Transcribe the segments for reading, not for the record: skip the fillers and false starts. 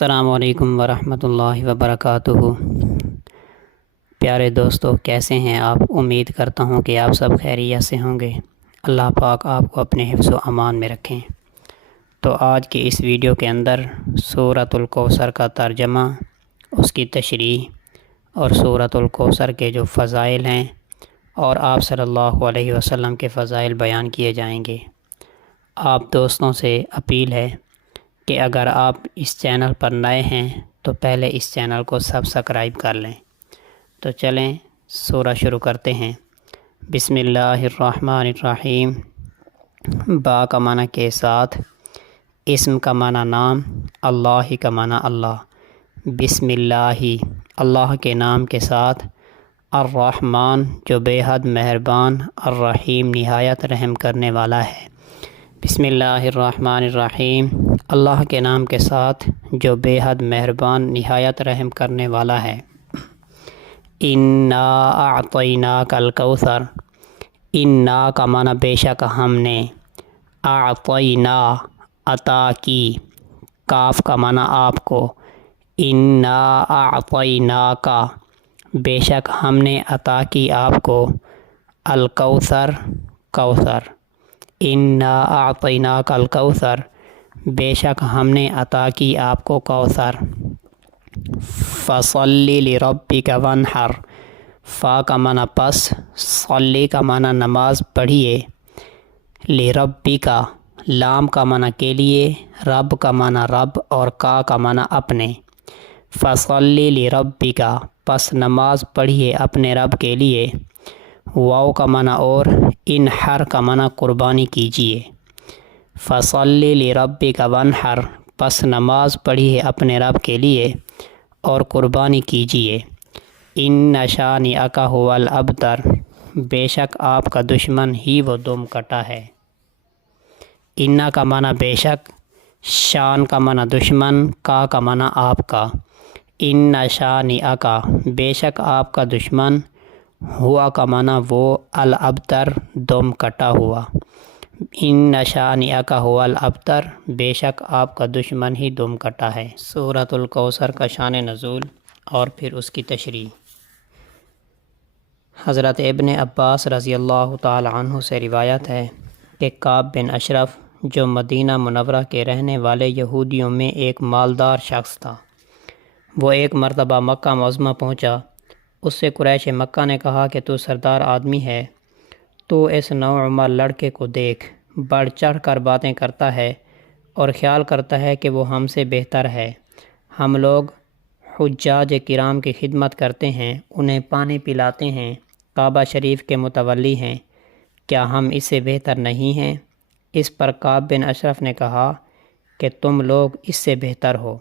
السلام علیکم ورحمۃ اللہ وبرکاتہ۔ پیارے دوستو، کیسے ہیں آپ؟ امید کرتا ہوں کہ آپ سب خیریت سے ہوں گے۔ اللہ پاک آپ کو اپنے حفظ و امان میں رکھیں۔ تو آج کی اس ویڈیو کے اندر سورۃ الکوثر کا ترجمہ، اس کی تشریح اور سورۃ الکوثر کے جو فضائل ہیں اور آپ صلی اللہ علیہ وسلم کے فضائل بیان کیے جائیں گے۔ آپ دوستوں سے اپیل ہے کہ اگر آپ اس چینل پر نئے ہیں تو پہلے اس چینل کو سبسکرائب کر لیں۔ تو چلیں سورہ شروع کرتے ہیں۔ بسم اللہ الرحمن الرحیم۔ با کا معنی کے ساتھ، اسم کا معنی نام، اللہ کا معنی اللہ۔ بسم اللہ، اللہ کے نام کے ساتھ، الرحمن جو بے حد مہربان، الرحیم نہایت رحم کرنے والا ہے۔ بسم اللہ الرحمن الرحیم، اللہ کے نام کے ساتھ جو بے حد مہربان نہایت رحم کرنے والا ہے۔ انا اعطیناک الکوثر، انا کا معنی بے شک ہم نے، اعطینا عطا کی، کاف کا معنی آپ کو، انا اعطیناک بے شک ہم نے عطا کی آپ کو، الکوثر کوثر، انا اعطیناک الکوثر بے شک ہم نے عطا کی آپ کو کوثر۔ فصلی لربک وانحر، فا کا معنی پس، صلی کا معنی نماز پڑھیے، لربک لام کا معنی کے لیے، رب کا معنی رب اور کا معنی اپنے۔ فصلی لربک پس نماز پڑھیے اپنے رب کے لیے، واو کا معنی اور، انحر کا معنی قربانی کیجیے۔ فصلی لربک وانحر پس نماز پڑھیے اپنے رب کے لیے اور قربانی کیجیے۔ ان شانئک ھو الابتر، بے شک آپ کا دشمن ہی وہ دم کٹا ہے۔ ان کا معنی بے شک، شان کا معنی دشمن، کا معنی آپ کا۔ ان شانئک بے شک آپ کا دشمن، ہوا کا معنی وہ، الابتر دم کٹا ہوا۔ ان شانئک ھو الابتر بے شک آپ کا دشمن ہی دم کٹا ہے۔ سورۃ الکوثر کا شان نزول اور پھر اس کی تشریح۔ حضرت ابن عباس رضی اللہ تعالی عنہ سے روایت ہے کہ کعب بن اشرف جو مدینہ منورہ کے رہنے والے یہودیوں میں ایک مالدار شخص تھا، وہ ایک مرتبہ مکہ معظمہ پہنچا۔ اس سے قریش مکہ نے کہا کہ تو سردار آدمی ہے، تو اس نوعمر لڑکے کو دیکھ، بڑھ چڑھ کر باتیں کرتا ہے اور خیال کرتا ہے کہ وہ ہم سے بہتر ہے۔ ہم لوگ حجاج کرام کی خدمت کرتے ہیں، انہیں پانی پلاتے ہیں، کعبہ شریف کے متولی ہیں، کیا ہم اس سے بہتر نہیں ہیں؟ اس پر کعب بن اشرف نے کہا کہ تم لوگ اس سے بہتر ہو۔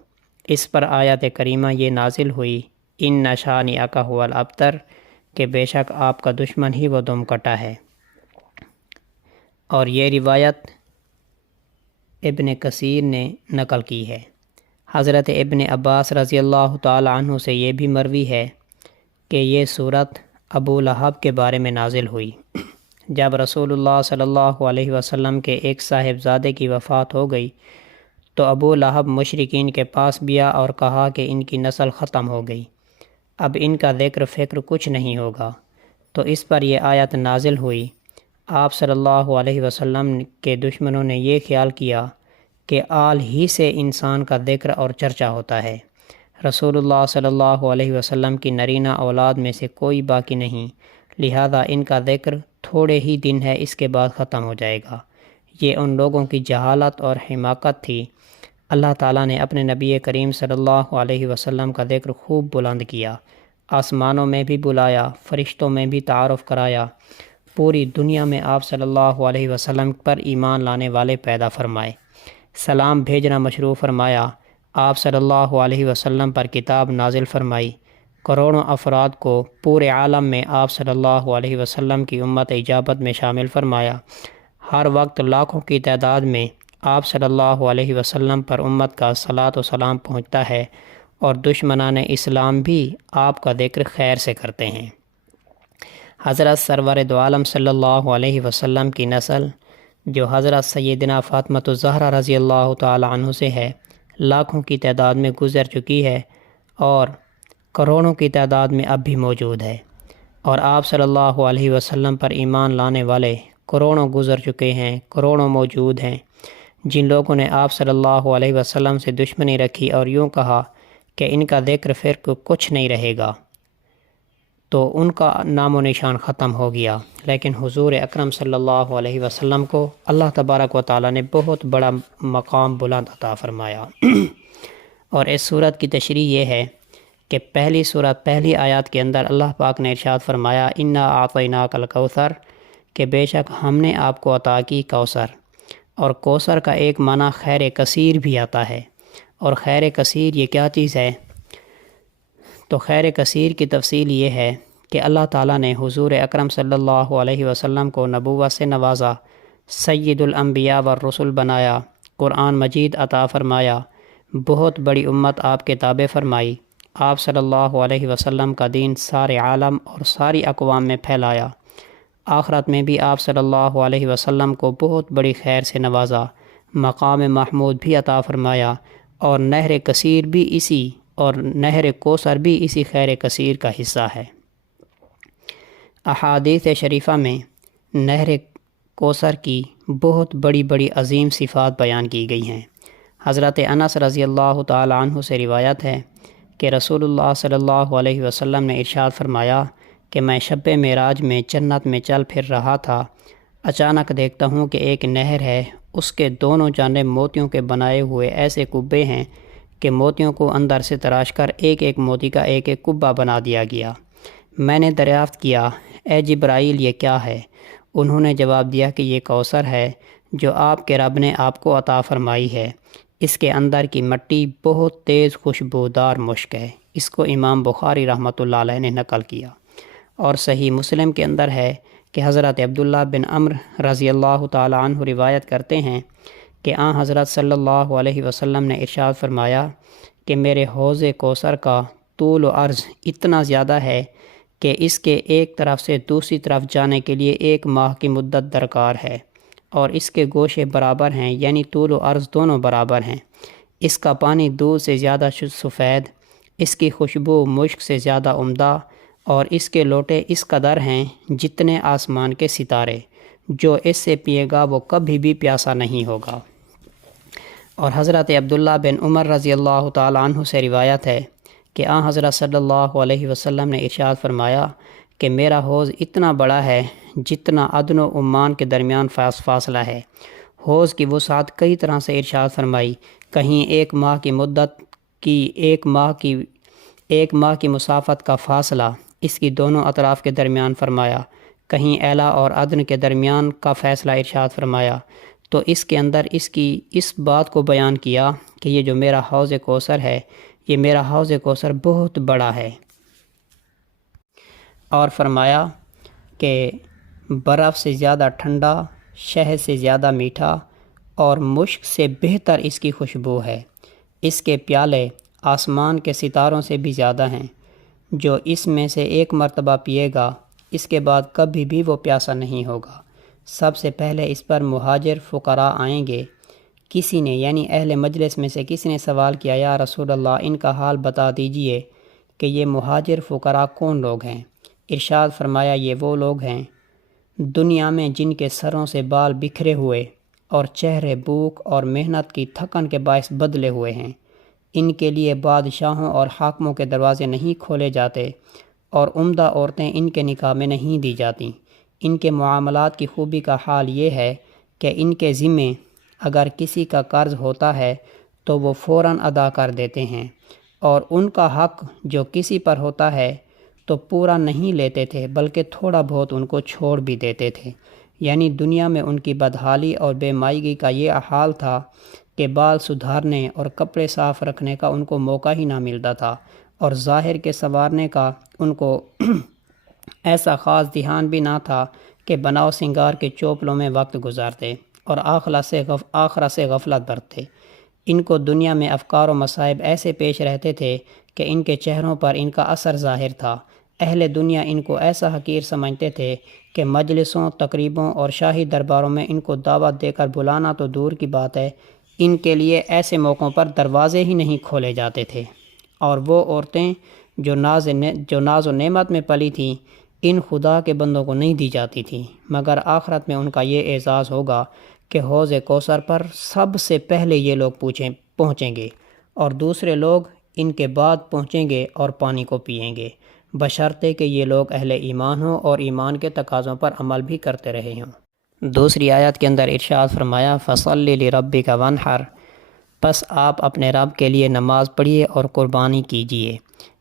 اس پر آیت کریمہ یہ نازل ہوئی، ان شانئک ھو الابتر کہ بے شک آپ کا دشمن ہی وہ دم کٹا ہے۔ اور یہ روایت ابن کثیر نے نقل کی ہے۔ حضرت ابن عباس رضی اللہ تعالی عنہ سے یہ بھی مروی ہے کہ یہ صورت ابو لہب کے بارے میں نازل ہوئی۔ جب رسول اللہ صلی اللہ علیہ وسلم کے ایک صاحبزادے کی وفات ہو گئی تو ابو لہب مشرکین کے پاس گیا اور کہا کہ ان کی نسل ختم ہو گئی، اب ان کا ذکر فکر کچھ نہیں ہوگا۔ تو اس پر یہ آیت نازل ہوئی۔ آپ صلی اللہ علیہ وسلم کے دشمنوں نے یہ خیال کیا کہ آل ہی سے انسان کا ذکر اور چرچا ہوتا ہے، رسول اللہ صلی اللہ علیہ وسلم کی نرینہ اولاد میں سے کوئی باقی نہیں، لہذا ان کا ذکر تھوڑے ہی دن ہے، اس کے بعد ختم ہو جائے گا۔ یہ ان لوگوں کی جہالت اور حماقت تھی۔ اللہ تعالیٰ نے اپنے نبی کریم صلی اللہ علیہ وسلم کا ذکر خوب بلند کیا، آسمانوں میں بھی بلایا، فرشتوں میں بھی تعارف کرایا، پوری دنیا میں آپ صلی اللہ علیہ وسلم پر ایمان لانے والے پیدا فرمائے، سلام بھیجنا مشروع فرمایا، آپ صلی اللہ علیہ وسلم پر کتاب نازل فرمائی، کروڑوں افراد کو پورے عالم میں آپ صلی اللہ علیہ وسلم کی امت اجابت میں شامل فرمایا، ہر وقت لاکھوں کی تعداد میں آپ صلی اللہ علیہ وسلم پر امت کا صلاۃ و سلام پہنچتا ہے، اور دشمنان اسلام بھی آپ کا ذکر خیر سے کرتے ہیں۔ حضرت سرور دو عالم صلی اللہ علیہ وسلم کی نسل جو حضرت سیدنا فاطمۃ الزہرا رضی اللہ تعالی عنہ سے ہے، لاکھوں کی تعداد میں گزر چکی ہے اور کروڑوں کی تعداد میں اب بھی موجود ہے، اور آپ صلی اللہ علیہ وسلم پر ایمان لانے والے کروڑوں گزر چکے ہیں، کروڑوں موجود ہیں۔ جن لوگوں نے آپ صلی اللہ علیہ وسلم سے دشمنی رکھی اور یوں کہا کہ ان کا ذکر پھر کچھ نہیں رہے گا، تو ان کا نام و نشان ختم ہو گیا۔ لیکن حضور اکرم صلی اللہ علیہ وسلم کو اللہ تبارک و تعالیٰ نے بہت بڑا مقام بلند عطا فرمایا۔ اور اس صورت کی تشریح یہ ہے کہ پہلی صورت پہلی آیات کے اندر اللہ پاک نے ارشاد فرمایا انا اعطیناک الکوثر، کہ بے شک ہم نے آپ کو عطا کی کوثر، اور کوثر کا ایک معنی خیر کثیر بھی آتا ہے۔ اور خیر کثیر یہ کیا چیز ہے؟ تو خیر کثیر کی تفصیل یہ ہے کہ اللہ تعالیٰ نے حضور اکرم صلی اللہ علیہ وسلم کو نبوت سے نوازا، سید الانبیاء والرسل بنایا، قرآن مجید عطا فرمایا، بہت بڑی امت آپ کے تابع فرمائی، آپ صلی اللہ علیہ وسلم کا دین سارے عالم اور ساری اقوام میں پھیلایا، آخرت میں بھی آپ صلی اللہ علیہ وسلم کو بہت بڑی خیر سے نوازا، مقام محمود بھی عطا فرمایا، اور نہر کثیر بھی اسی اور نہر کوثر بھی اسی خیر کثیر کا حصہ ہے۔ احادیث شریفہ میں نہر کوثر کی بہت بڑی بڑی عظیم صفات بیان کی گئی ہیں۔ حضرت انس رضی اللہ تعالی عنہ سے روایت ہے کہ رسول اللہ صلی اللہ علیہ وسلم نے ارشاد فرمایا کہ میں شب معراج میں جنت میں چل پھر رہا تھا، اچانک دیکھتا ہوں کہ ایک نہر ہے، اس کے دونوں جانب موتیوں کے بنائے ہوئے ایسے کبے ہیں کہ موتیوں کو اندر سے تراش کر ایک ایک موتی کا ایک ایک کبا بنا دیا گیا۔ میں نے دریافت کیا، اے جبرائیل یہ کیا ہے؟ انہوں نے جواب دیا کہ یہ کوثر ہے جو آپ کے رب نے آپ کو عطا فرمائی ہے، اس کے اندر کی مٹی بہت تیز خوشبودار مشک ہے۔ اس کو امام بخاری رحمۃ اللہ علیہ نے نقل کیا۔ اور صحیح مسلم کے اندر ہے کہ حضرت عبداللہ بن عمرو رضی اللہ تعالی عنہ روایت کرتے ہیں کہ حضرت صلی اللہ علیہ وسلم نے ارشاد فرمایا کہ میرے حوض کوثر کا طول و عرض اتنا زیادہ ہے کہ اس کے ایک طرف سے دوسری طرف جانے کے لیے 1 ماہ کی مدت درکار ہے، اور اس کے گوشے برابر ہیں، یعنی طول و عرض دونوں برابر ہیں۔ اس کا پانی دودھ سے زیادہ سفید، اس کی خوشبو مشک سے زیادہ عمدہ، اور اس کے لوٹے اس قدر ہیں جتنے آسمان کے ستارے، جو اس سے پیے گا وہ کبھی بھی پیاسا نہیں ہوگا۔ اور حضرت عبداللہ بن عمر رضی اللہ تعالی عنہ سے روایت ہے کہ حضرت صلی اللہ علیہ وسلم نے ارشاد فرمایا کہ میرا حوض اتنا بڑا ہے جتنا عدن و عمان کے درمیان فاصلہ ہے۔ حوض کی وسعت کئی طرح سے ارشاد فرمائی، کہیں 1 ماہ کی مدت کی 1 ماہ کی مسافت کا فاصلہ اس کی دونوں اطراف کے درمیان فرمایا، کہیں ایلا اور عدن کے درمیان کا فاصلہ ارشاد فرمایا۔ تو اس کے اندر اس بات کو بیان کیا کہ یہ جو میرا حوض کوثر ہے، یہ میرا حوض کوثر بہت بڑا ہے، اور فرمایا کہ برف سے زیادہ ٹھنڈا، شہد سے زیادہ میٹھا، اور مشک سے بہتر اس کی خوشبو ہے۔ اس کے پیالے آسمان کے ستاروں سے بھی زیادہ ہیں، جو اس میں سے 1 مرتبہ پیے گا اس کے بعد کبھی بھی وہ پیاسا نہیں ہوگا۔ سب سے پہلے اس پر مہاجر فقراء آئیں گے۔ کسی نے یعنی اہل مجلس میں سے کسی نے سوال کیا، یا رسول اللہ ان کا حال بتا دیجئے کہ یہ مہاجر فقراء کون لوگ ہیں؟ ارشاد فرمایا یہ وہ لوگ ہیں دنیا میں جن کے سروں سے بال بکھرے ہوئے اور چہرے بھوک اور محنت کی تھکن کے باعث بدلے ہوئے ہیں۔ ان کے لیے بادشاہوں اور حاکموں کے دروازے نہیں کھولے جاتے، اور عمدہ عورتیں ان کے نکاح میں نہیں دی جاتیں۔ ان کے معاملات کی خوبی کا حال یہ ہے کہ ان کے ذمے اگر کسی کا قرض ہوتا ہے تو وہ فوراً ادا کر دیتے ہیں، اور ان کا حق جو کسی پر ہوتا ہے تو پورا نہیں لیتے تھے بلکہ تھوڑا بہت ان کو چھوڑ بھی دیتے تھے۔ یعنی دنیا میں ان کی بدحالی اور بے مائگی کا یہ حال تھا کہ بال سدھارنے اور کپڑے صاف رکھنے کا ان کو موقع ہی نہ ملتا تھا، اور ظاہر کے سنوارنے کا ان کو ایسا خاص دھیان بھی نہ تھا کہ بناؤ سنگار کے چوپلوں میں وقت گزارتے اور آخرت سے غفلت برتتے۔ ان کو دنیا میں افکار و مصائب ایسے پیش رہتے تھے کہ ان کے چہروں پر ان کا اثر ظاہر تھا۔ اہل دنیا ان کو ایسا حقیر سمجھتے تھے کہ مجلسوں، تقریبوں اور شاہی درباروں میں ان کو دعوت دے کر بلانا تو دور کی بات ہے، ان کے لیے ایسے موقعوں پر دروازے ہی نہیں کھولے جاتے تھے، اور وہ عورتیں جو ناز و نعمت میں پلی تھیں ان خدا کے بندوں کو نہیں دی جاتی تھیں، مگر آخرت میں ان کا یہ اعزاز ہوگا کہ حوض کوثر پر سب سے پہلے یہ لوگ پہنچیں گے اور دوسرے لوگ ان کے بعد پہنچیں گے اور پانی کو پئیں گے، بشرطے کہ یہ لوگ اہل ایمان ہوں اور ایمان کے تقاضوں پر عمل بھی کرتے رہے ہوں۔ دوسری آیت کے اندر ارشاد فرمایا فَصَلِّ لِرَبِّكَ وَانْحَرْ، پس آپ اپنے رب کے لیے نماز پڑھیے اور قربانی کیجیے،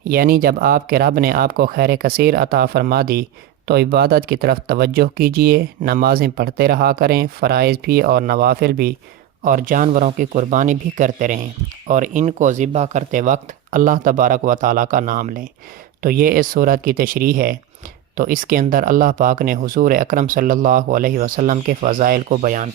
یعنی جب آپ کے رب نے آپ کو خیر کثیر عطا فرما دی تو عبادت کی طرف توجہ کیجیے، نمازیں پڑھتے رہا کریں، فرائض بھی اور نوافل بھی، اور جانوروں کی قربانی بھی کرتے رہیں، اور ان کو ذبح کرتے وقت اللہ تبارک و تعالیٰ کا نام لیں۔ تو یہ اس صورت کی تشریح ہے۔ تو اس کے اندر اللہ پاک نے حضور اکرم صلی اللہ علیہ وسلم کے فضائل کو بیان